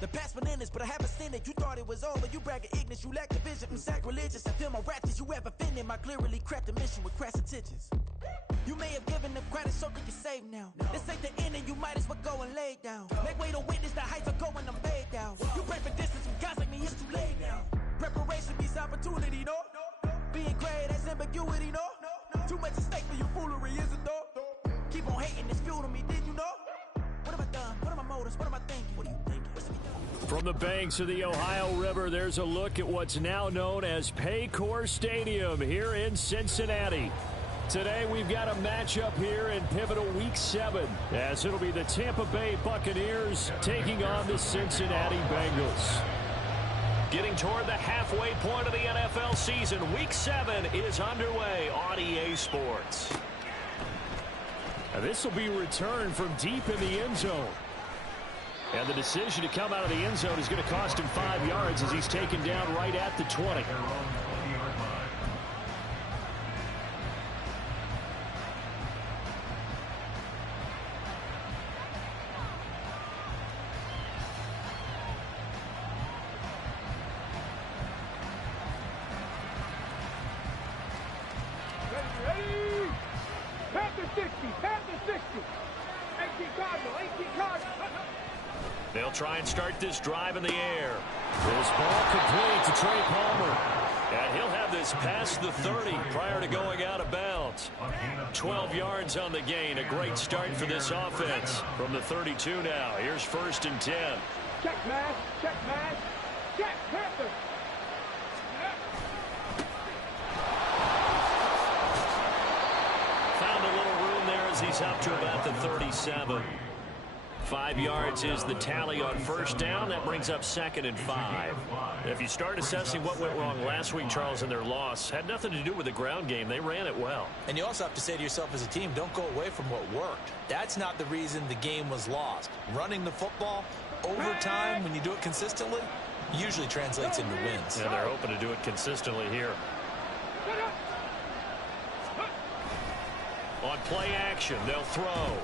The past bananas, but I haven't seen it. You thought it was over. You bragging ignorance. You lack the vision. I'm sacrilegious. I feel my wrath. Did you ever offended? My clearly crafted mission with crass intentions. You may have given them credit so they can save now. This ain't the end and you might as well go and lay down. Make way to witness the heights are going, I'm laid down. You pray for distance from guys like me, it's too late now. Preparation beats opportunity, no? Being great, that's ambiguity, no? Too much at stake for your foolery, is it though? Keep on hating, it's fuel to me, did you know? What have I done? What are my motives? What am I thinking? What are you thinking? From the banks of the Ohio River, there's a look at what's now known as Paycor Stadium here in Cincinnati. Today we've got a matchup here in pivotal Week 7, as it'll be the Tampa Bay Buccaneers taking on the Cincinnati Bengals. Getting toward the halfway point of the NFL season, Week 7 is underway on EA Sports. And this will be returned from deep in the end zone. And the decision to come out of the end zone is going to cost him 5 yards as he's taken down right at the 20. They'll try and start this drive in the air. This ball complete to Trey Palmer. And he'll have this past the 30 prior to going out of bounds. 12 yards on the gain. A great start for this offense. From the 32 now. Here's 1st and 10. Check, man. Check, man. Check, Panther. Found a little room there as he's up to about the 37. 5 yards is the tally on 1st down. That brings up 2nd and 5. If you start assessing what went wrong last week, Charles, in their loss, had nothing to do with the ground game. They ran it well. And you also have to say to yourself as a team, don't go away from what worked. That's not the reason the game was lost. Running the football over time, when you do it consistently, usually translates into wins. And they're hoping to do it consistently here. On play action, they'll throw.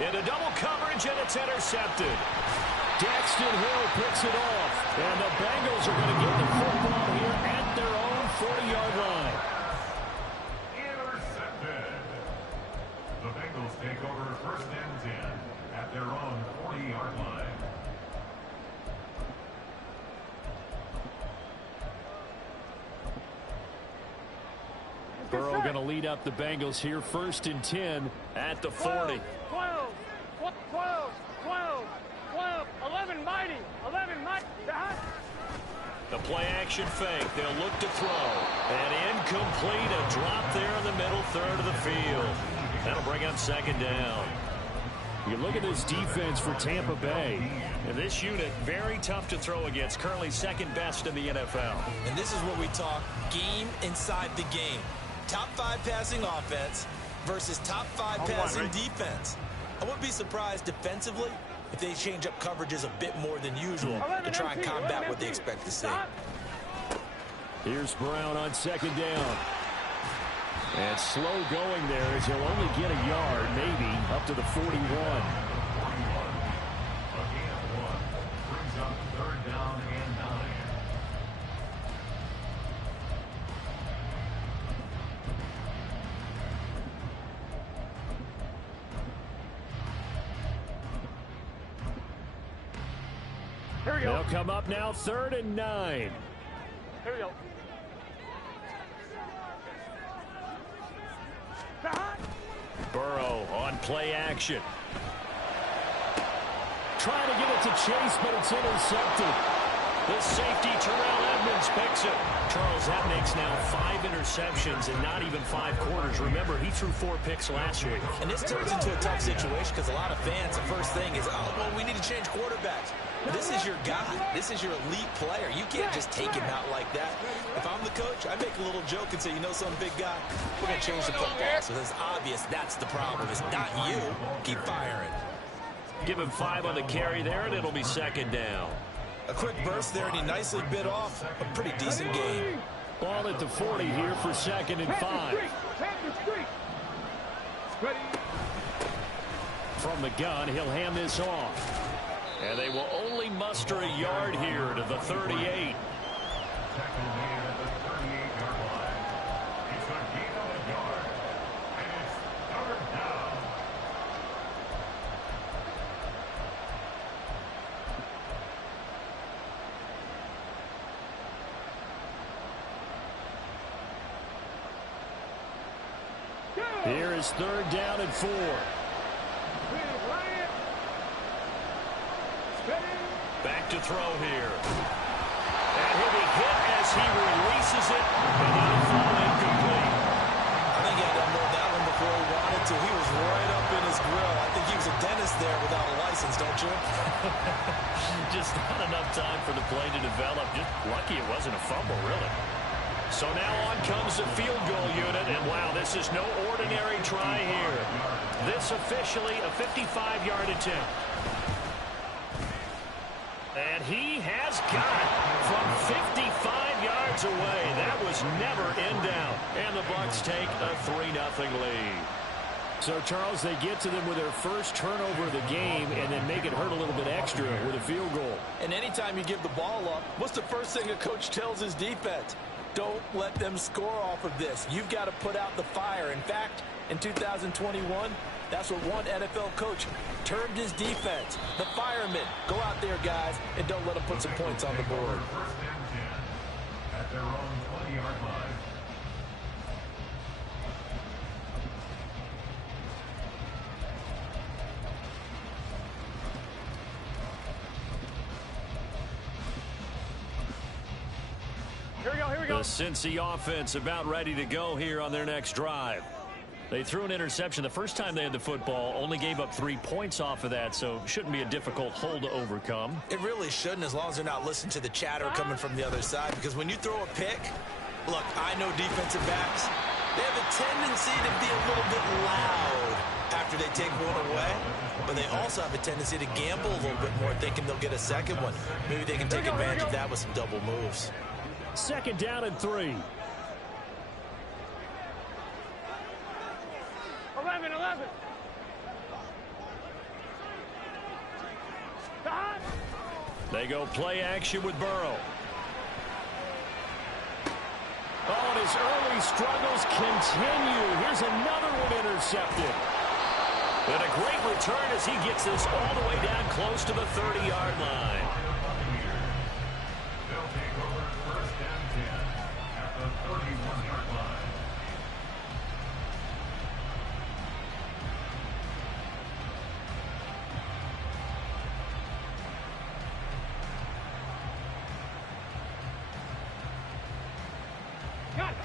Into double coverage, and it's intercepted. Daxton Hill picks it off. And the Bengals are going to get the football here at their own 40-yard line. Intercepted. The Bengals take over 1st and 10 at their own 40-yard line. Burrow going to lead up the Bengals here, 1st and 10 at the 40. 12, 11 mighty, 11 mighty. The play action fake. They'll look to throw. And incomplete. A drop there in the middle third of the field. That'll bring up 2nd down. You look at this defense for Tampa Bay. And this unit, very tough to throw against. Currently 2nd best in the NFL. And this is what we talk game inside the game. Top 5 passing offense versus top 5 passing defense. I wouldn't be surprised defensively if they change up coverages a bit more than usual to try and combat what they expect to see. Here's Brown on 2nd down. And slow going there as he'll only get a yard, maybe, up to the 41. Brings up 3rd down and 9. Here we go. They'll come up now, 3rd and 9. Here we go. Burrow on play action. Trying to get it to Chase, but it's intercepted. The safety, Terrell Edmonds, picks it. Charles, that makes now 5 interceptions in not even 5 quarters. Remember, he threw 4 picks last week. And this turns into a tough situation because a lot of fans, the first thing is, oh, well, we need to change quarterbacks. This is your guy. This is your elite player. You can't just take him out like that. If I'm the coach, I make a little joke and say, you know, some big guy, we're going to change the football. So it's obvious that's the problem. It's not you. Keep firing. Give him 5 on the carry there, and it'll be 2nd down. A quick burst there, and he nicely bit off a pretty decent game. Ball at the 40 here for 2nd and 5. from the gun. He'll hand this off. And they will only muster a yard here to the 38. Tackle made at the 38-yard line. It's a gain of a yard. And it's third down. Here is third down and 4. Back to throw here. And he'll be hit as he releases it, and it'll fall incomplete. I think he had to unload that one before he wanted to. He was right up in his grill. I think he was a dentist there without a license, don't you? Just not enough time for the play to develop. Just lucky it wasn't a fumble, really. So now on comes the field goal unit, and wow, this is no ordinary try here. This officially a 55-yard attempt. And he has got it from 55 yards away. That was never in doubt. And the Bucs take a 3-0 lead. So, Charles, they get to them with their first turnover of the game and then make it hurt a little bit extra with a field goal. And anytime you give the ball up, what's the first thing a coach tells his defense? Don't let them score off of this. You've got to put out the fire. In fact, in 2021, that's what one NFL coach termed his defense. The firemen. Go out there, guys, and don't let them put some points on the board. First and 10 at their own 20-yard line. Here we go. The Cincy offense about ready to go here on their next drive. They threw an interception the first time they had the football, only gave up 3 points off of that, so shouldn't be a difficult hole to overcome. It really shouldn't, as long as they're not listening to the chatter coming from the other side, because when you throw a pick, look, I know defensive backs, they have a tendency to be a little bit loud after they take one away, but they also have a tendency to gamble a little bit more, thinking they'll get a second one. Maybe they can take advantage of that with some double moves. Second down and 3. 11. They go play action with Burrow. Oh, and his early struggles continue. Here's another one intercepted. And a great return as he gets this all the way down close to the 30-yard line. They'll take over first and 10 at the 31-yard line.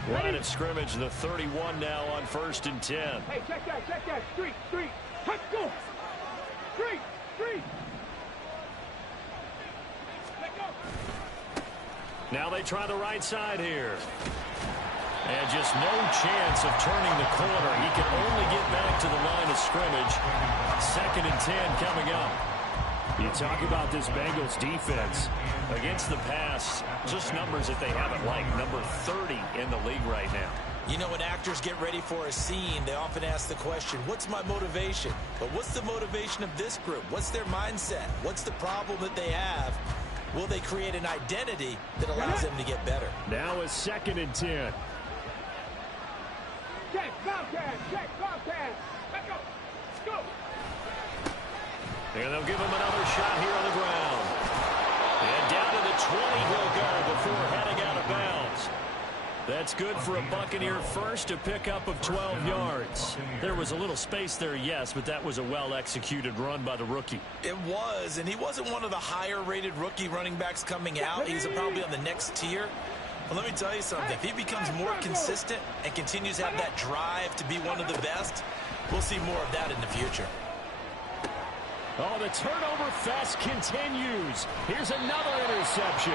Line of scrimmage, the 31 now on first and 10. Hey, check that. Street. Let's go. Street. Let go. Now they try the right side here. And just no chance of turning the corner. He can only get back to the line of scrimmage. Second and 10 coming up. You talk about this Bengals defense against the pass, just numbers that they haven't liked. Number 30 in the league right now. You know, when actors get ready for a scene, they often ask the question, what's my motivation? But what's the motivation of this group? What's their mindset? What's the problem that they have? Will they create an identity that allows them to get better? Now a second and 10. Check, Bobcat. Let's go. And they'll give him another shot here on the ground. And down to the 20 he'll go before heading out of bounds. That's good for a Buccaneer first, a pickup of 12 yards. There was a little space there, yes, but that was a well-executed run by the rookie. It was, and he wasn't one of the higher-rated rookie running backs coming out. He's probably on the next tier. But let me tell you something. If he becomes more consistent and continues to have that drive to be one of the best, we'll see more of that in the future. Oh, the turnover fest continues. Here's another interception.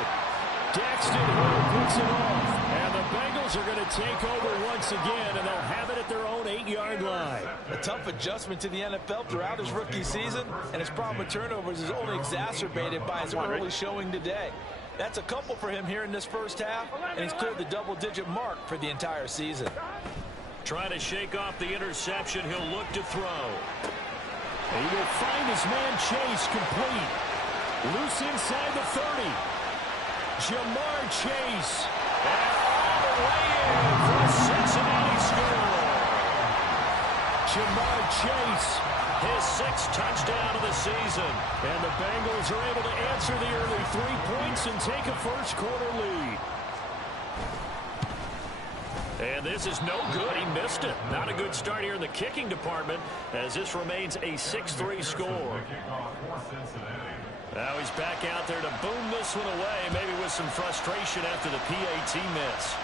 Daxton Hill puts it off. And the Bengals are going to take over once again, and they'll have it at their own 8-yard line. A tough adjustment to the NFL throughout his rookie season, and his problem with turnovers is only exacerbated by his early showing today. That's a couple for him here in this first half, and he's cleared the double-digit mark for the entire season. Trying to shake off the interception. He'll look to throw. He will find his man Chase complete. Loose inside the 30. Jamar Chase. And all the way in for a Cincinnati score. Jamar Chase, his 6th touchdown of the season. And the Bengals are able to answer the early 3 points and take a first-quarter lead. And this is no good. He missed it. Not a good start here in the kicking department as this remains a 6-3 score. Now he's back out there to boom this one away, maybe with some frustration after the PAT miss.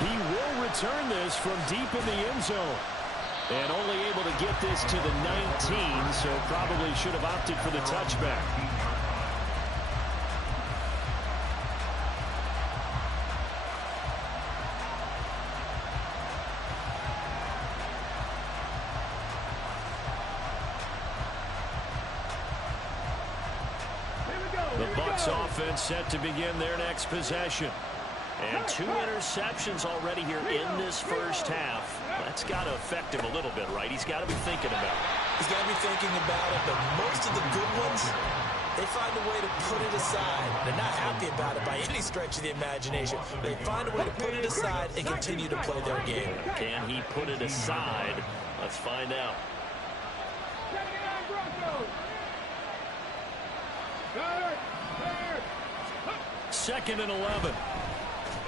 He will return this from deep in the end zone. And only able to get this to the 19, so probably should have opted for the touchback. The Bucs offense set to begin their next possession. And 2 interceptions already here in this first half. That's got to affect him a little bit, right? He's got to be thinking about it. He's got to be thinking about it, but most of the good ones, they find a way to put it aside. They're not happy about it by any stretch of the imagination. They find a way to put it aside and continue to play their game. Can he put it aside? Let's find out. Second and 11.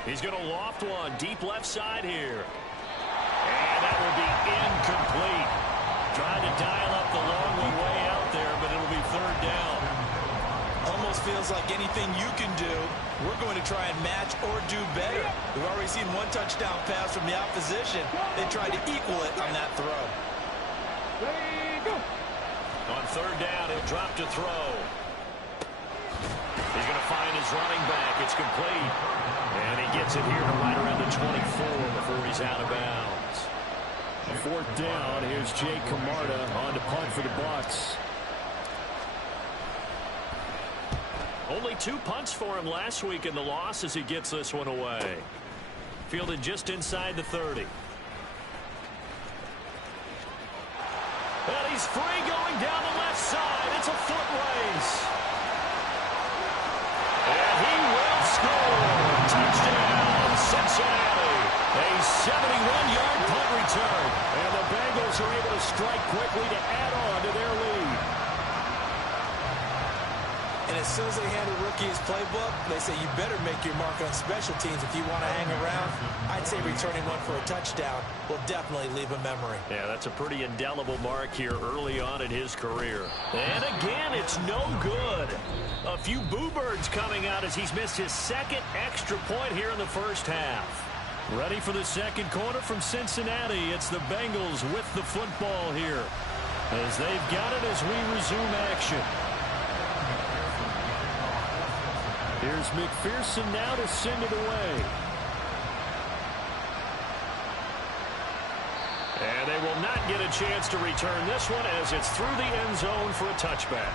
He's going to loft one deep left side here. And that will be incomplete. Trying to dial up the long one way out there, but it'll be 3rd down. Almost feels like anything you can do, we're going to try and match or do better. We've already seen 1 touchdown pass from the opposition. They tried to equal it on that throw. On 3rd down, he'll drop to throw. He's going to find his running back. It's complete. And he gets it here to right around the 24 before he's out of bounds. 4th down. Here's Jake Camarda on to punt for the Bucs. Only 2 punts for him last week in the loss as he gets this one away. Fielded just inside the 30. And he's free going down the left side. It's a foot race. And he will score. Touchdown, Cincinnati. A 71-yard punt return. And the Bengals are able to strike quickly to add on to their lead. And as soon as they hand a rookie his playbook, they say you better make your mark on special teams if you want to hang around. I'd say returning one for a touchdown will definitely leave a memory. Yeah, that's a pretty indelible mark here early on in his career. And again, it's no good. A few boo birds coming out as he's missed his 2nd extra point here in the first half. Ready for the second quarter from Cincinnati. It's the Bengals with the football here as they've got it as we resume action. Here's McPherson now to send it away. And they will not get a chance to return this one as it's through the end zone for a touchback.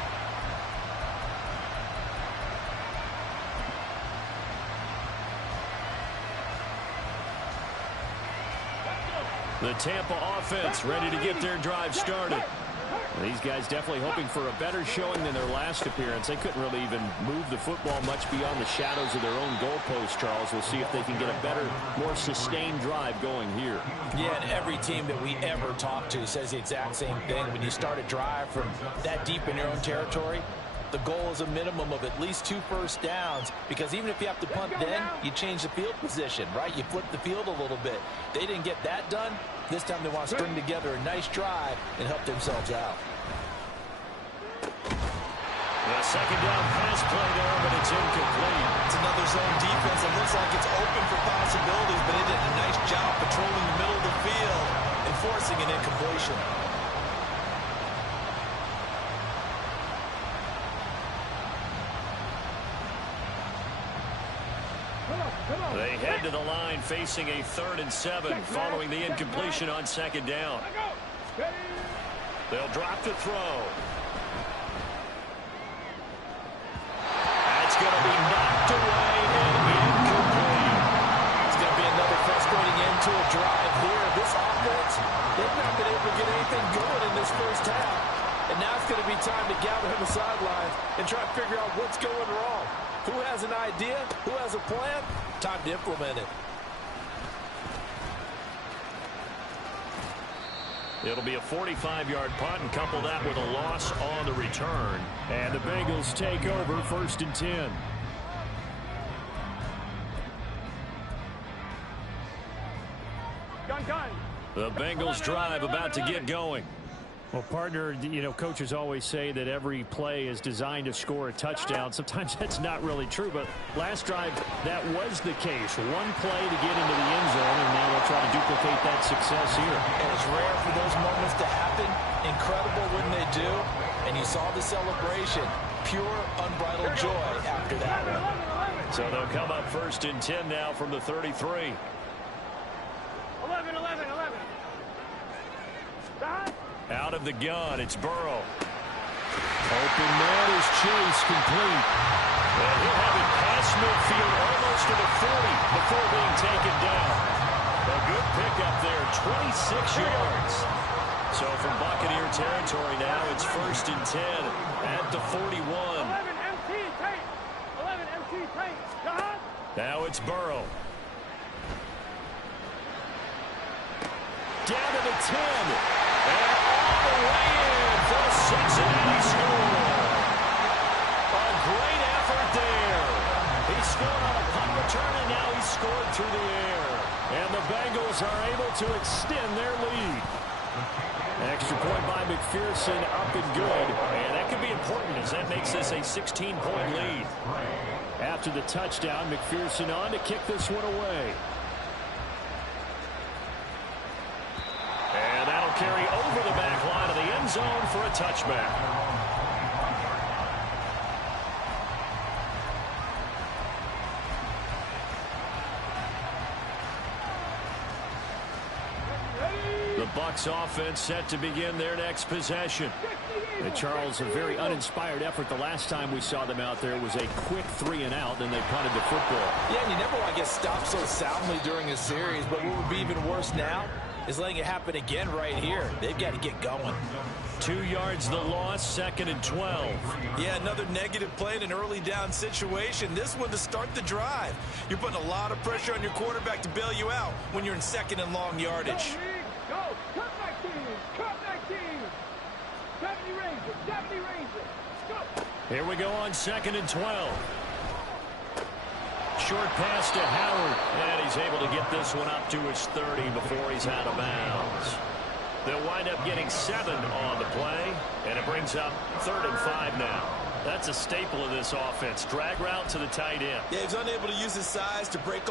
The Tampa offense ready to get their drive started. These guys definitely hoping for a better showing than their last appearance. They couldn't really even move the football much beyond the shadows of their own goalpost, Charles. We'll see if they can get a better, more sustained drive going here. Yeah, and every team that we ever talk to says the exact same thing. When you start a drive from that deep in your own territory, the goal is a minimum of at least 2 first downs, because even if you have to punt then, you change the field position, right? You flip the field a little bit. They didn't get that done. This time they want to string together a nice drive and help themselves out. The second down pass play there, but it's incomplete. It's another zone defense that looks like it's open for possibilities, but it did a nice job patrolling the middle of the field and forcing an incompletion. They head to the line facing a 3rd and 7 following the incompletion on second down. They'll drop to throw. That's going to be knocked away and incomplete. It's going to be another frustrating end to a drive here. This offense, they've not been able to get anything going to be time to gather on the sidelines and try to figure out what's going wrong. Who has an idea? Who has a plan? Time to implement it. It'll be a 45-yard punt, and couple that with a loss on the return. And the Bengals take over 1st and 10. Gun. The Bengals drive about to get going. Well, partner, you know, coaches always say that every play is designed to score a touchdown. Sometimes that's not really true, but last drive, that was the case. One play to get into the end zone, and now they'll try to duplicate that success here. And it's rare for those moments to happen. Incredible when they do. And you saw the celebration. Pure, unbridled joy after that one. So they'll come up 1st and 10 now from the 33. 11. Out of the gun, it's Burrow. Open man is Chase, complete. And he'll have it past midfield almost to the 40 before being taken down. A good pickup there, 26 yards. So from Buccaneer territory now, it's 1st and 10 at the 41. 11 MT tight. 11 MT tight. Now it's Burrow. Down to the 10. And all the way in for a Cincinnati score. A great effort there. He scored on a punt return, and now he scored through the air. And the Bengals are able to extend their lead. Extra point by McPherson, up and good. And that could be important as that makes this a 16-point lead. After the touchdown, McPherson on to kick this one away. And that'll carry over the back line of the end zone for a touchback. The Bucs offense set to begin their next possession. And Charles, a very uninspired effort the last time we saw them out there was a quick 3 and out, then they punted the football. Yeah, and you never want to get stopped so soundly during a series, but what would be even worse now is letting it happen again right here. They've got to get going. 2 yards the loss, 2nd and 12. Yeah, another negative play in an early down situation. This one to start the drive. You're putting a lot of pressure on your quarterback to bail you out when you're in 2nd and long yardage. Go. Cut back team. 70 Rangers. Go. Here we go on 2nd and 12. Short pass to Howard, and he's able to get this one up to his 30 before he's out of bounds. They'll wind up getting 7 on the play, and it brings up 3rd and 5 now. That's a staple of this offense. Drag route to the tight end. Yeah, he's unable to use his size to break